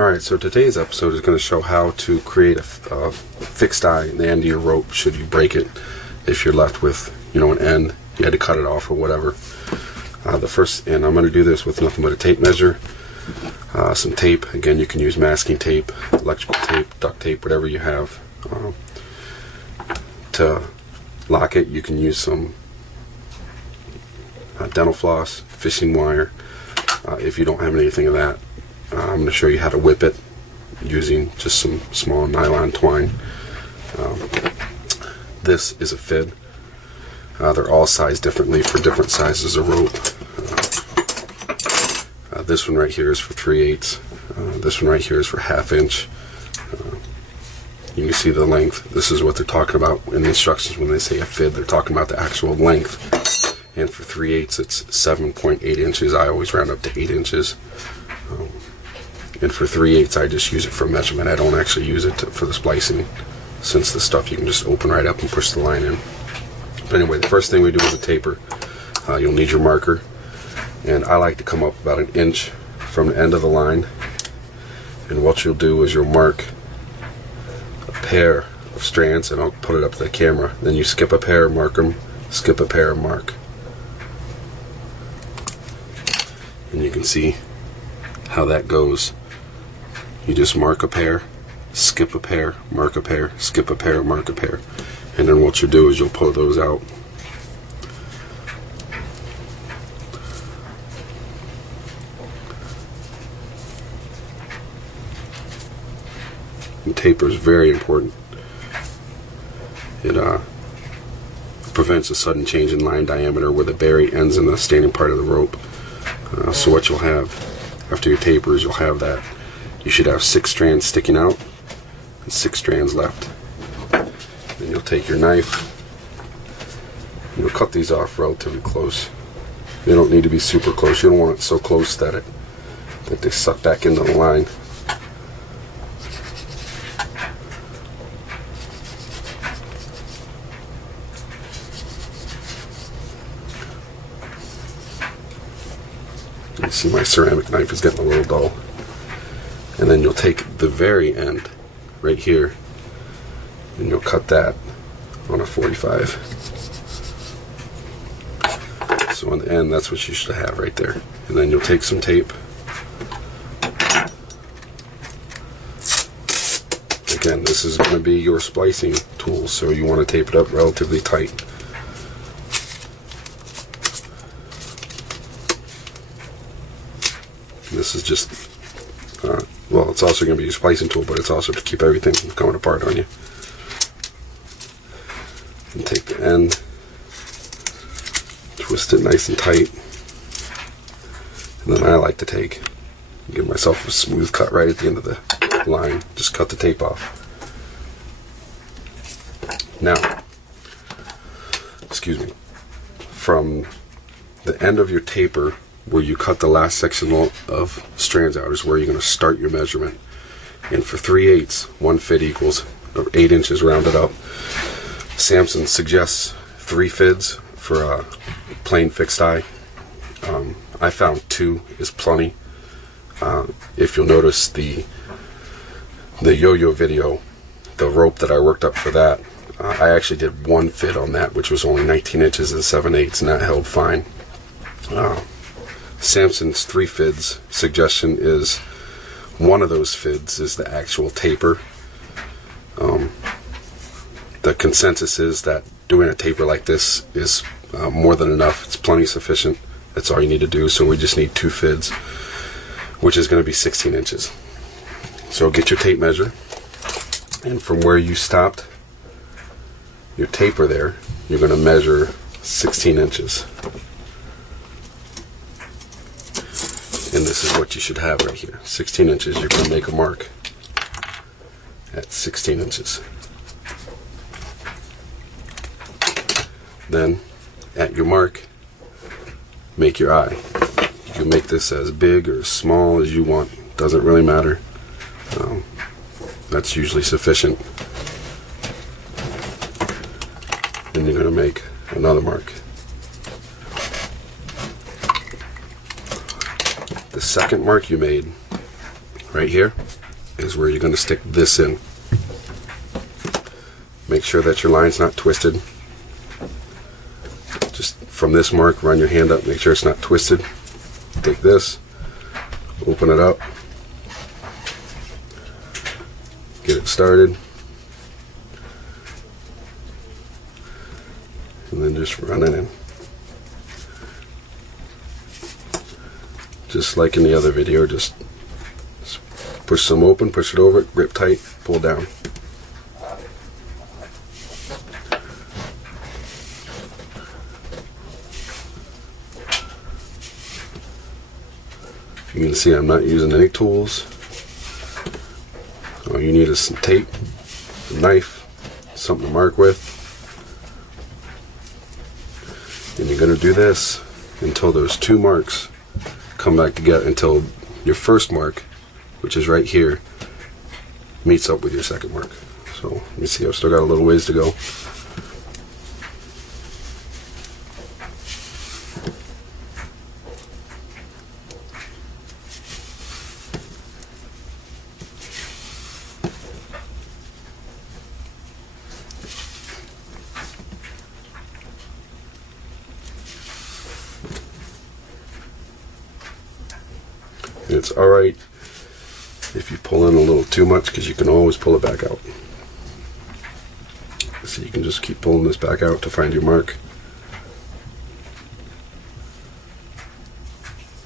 Alright, so today's episode is going to show how to create a fixed eye in the end of your rope should you break it. If you're left with, an end, you had to cut it off or whatever. And I'm going to do this with nothing but a tape measure, some tape. Again, you can use masking tape, electrical tape, duct tape, whatever you have. To lock it, you can use some dental floss, fishing wire. If you don't have anything of that, I'm going to show you how to whip it using just some small nylon twine. This is a fid. They're all sized differently for different sizes of rope. This one right here is for 3/8. This one right here is for 1/2 inch. You can see the length. This is what they're talking about in the instructions when they say a fid. They're talking about the actual length. And for 3/8, it's 7.8 inches. I always round up to 8 inches. And for 3/8, I just use it for measurement. I don't actually use it for the splicing, since the stuff you can just open right up and push the line in. But anyway, the first thing we do is a taper. You'll need your marker, and I like to come up about 1 inch from the end of the line. And what you'll do is you'll mark a pair of strands, and I'll put it up to the camera. Then you skip a pair, mark them, skip a pair, mark. And you can see how that goes. You just mark a pair, skip a pair, mark a pair, skip a pair, mark a pair. And then what you'll do is you'll pull those out. And taper is very important. It prevents a sudden change in line diameter where the berry ends in the standing part of the rope. So what you'll have after your taper is you'll have that. You should have 6 strands sticking out and 6 strands left. Then you'll take your knife and you'll cut these off relatively close. They don't need to be super close. You don't want it so close that they suck back into the line. You see my ceramic knife is getting a little dull. And then you'll take the very end right here and you'll cut that on a 45. So on the end, that's what you should have right there. And then you'll take some tape. Again, this is going to be your splicing tool, so you want to tape it up relatively tight. This is just, well, it's also going to be your splicing tool, but it's also to keep everything from coming apart on you. And take the end, twist it nice and tight, and then I like to give myself a smooth cut right at the end of the line. Just cut the tape off. Now, excuse me, from the end of your taper where you cut the last section of strands out is where you're going to start your measurement. And for 3/8, 1 fid equals 8 inches rounded up. Samson suggests 3 fids for a plain fixed eye. I found 2 is plenty. If you'll notice the yo-yo video, the rope that I worked up for that, I actually did 1 fid on that, which was only 19 inches and 7/8, and that held fine. Samson's 3 fids suggestion is one of those fids is the actual taper. The consensus is that doing a taper like this is more than enough. It's plenty sufficient. That's all you need to do. So we just need 2 fids, which is going to be 16 inches. So get your tape measure, and from where you stopped your taper there, you're going to measure 16 inches. And this is what you should have right here. 16 inches. You're going to make a mark at 16 inches. Then, at your mark, make your eye. You can make this as big or as small as you want. Doesn't really matter. That's usually sufficient. Then you're going to make another mark. The second mark you made right here is where you're going to stick this in. Make sure that your line's not twisted. Just from this mark, run your hand up, make sure it's not twisted. Take this, open it up, get it started, and then just run it in. Just like in the other video, just push some open, push it over, grip tight, pull down. You can see I'm not using any tools. All you need is some tape, a knife, something to mark with. And you're going to do this until those two marks come back together, until your first mark, which is right here, meets up with your second mark. So let me see, I've still got a little ways to go. It's alright if you pull in a little too much, because you can always pull it back out. So you can just keep pulling this back out to find your mark.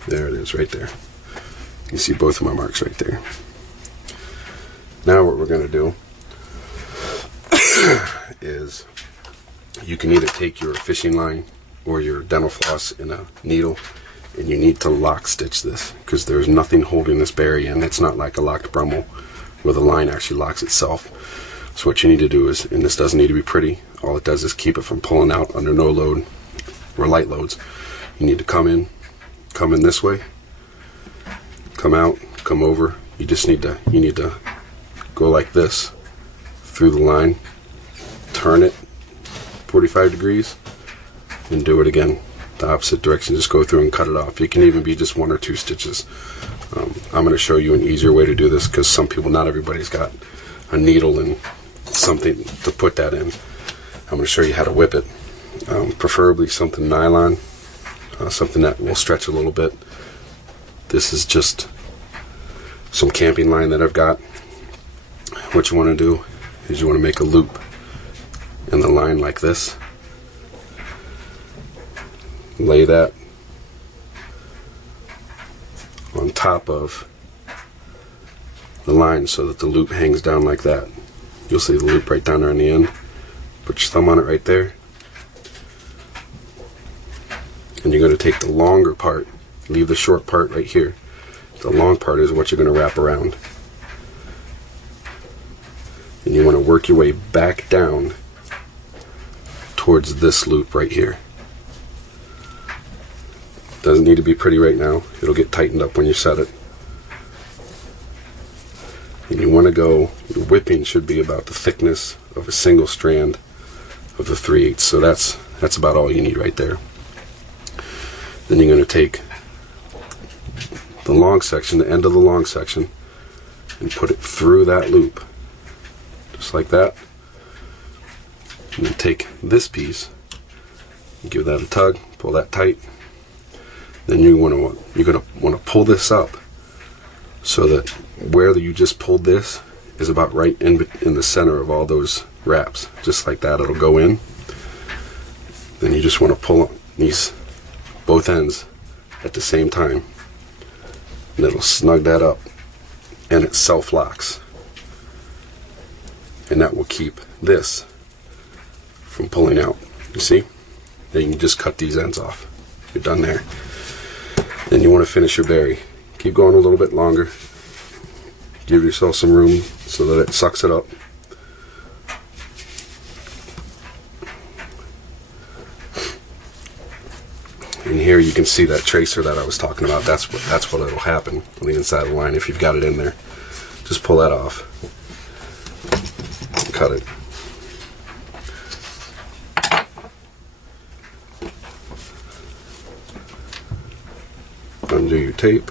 There it is, right there. You see both of my marks right there. Now what we're going to do is, you can either take your fishing line or your dental floss and a needle, and you need to lock stitch this, because there's nothing holding this berry in. It's not like a locked Brummel where the line actually locks itself. So what you need to do is, and this doesn't need to be pretty, all it does is keep it from pulling out under no load or light loads. You need to come in this way, come out, come over. You need to go like this through the line, turn it 45 degrees, and do it again the opposite direction. Just go through and cut it off. It can even be just 1 or 2 stitches. I'm going to show you an easier way to do this, because not everybody's got a needle and something to put that in. I'm going to show you how to whip it. Preferably something nylon, something that will stretch a little bit. This is just some camping line that I've got. What you want to do is you want to make a loop in the line like this. Lay that on top of the line so that the loop hangs down like that. You'll see the loop right down there on the end. Put your thumb on it right there, and you're going to take the longer part, leave the short part right here. The long part is what you're going to wrap around, and you want to work your way back down towards this loop right here. Doesn't need to be pretty right now. It'll get tightened up when you set it. And you want to go, your whipping should be about the thickness of a single strand of the 3/8. So that's about all you need right there. Then you're going to take the long section, the end of the long section, and put it through that loop. Just like that. And then take this piece, and give that a tug, pull that tight. Then you're going to want to pull this up so that where you just pulled this is about right in the center of all those wraps. Just like that, it'll go in. Then you just want to pull these both ends at the same time, and it'll snug that up, and it self-locks, and that will keep this from pulling out. You see? Then you can just cut these ends off. You're done there. Then you want to finish your berry. Keep going a little bit longer. Give yourself some room so that it sucks it up. And here you can see that tracer that I was talking about. That's what it'll happen on the inside of the line if you've got it in there. Just pull that off and cut it. Undo your tape.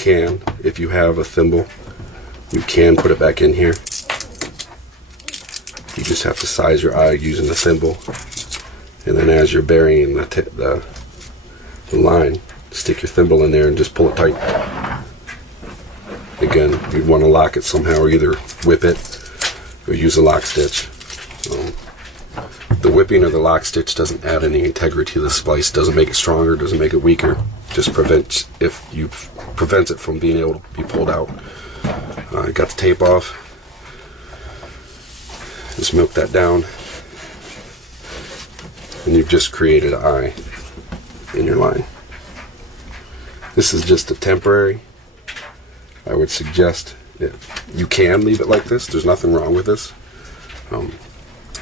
can, if you have a thimble, you can put it back in here. You just have to size your eye using the thimble, and then as you're burying the line, stick your thimble in there and just pull it tight. Again, you'd want to lock it somehow, or either whip it or use a lock stitch. The whipping or the lock stitch doesn't add any integrity to the splice, doesn't make it stronger, doesn't make it weaker, just prevents it from being able to be pulled out. Got the tape off. Just milk that down, and you've just created an eye in your line. This is just a temporary. I would suggest you can leave it like this. There's nothing wrong with this,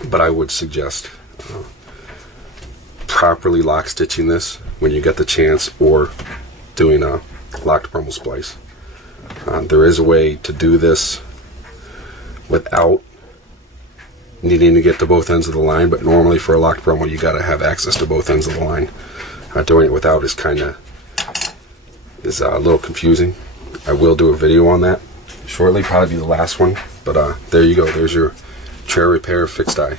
but I would suggest properly lock stitching this when you get the chance, or doing a locked Brummel splice. There is a way to do this without needing to get to both ends of the line, but normally for a locked Brummel you got to have access to both ends of the line. Doing it without is a little confusing. I will do a video on that shortly, probably be the last one, but there you go. There's your chair repair fixed eye.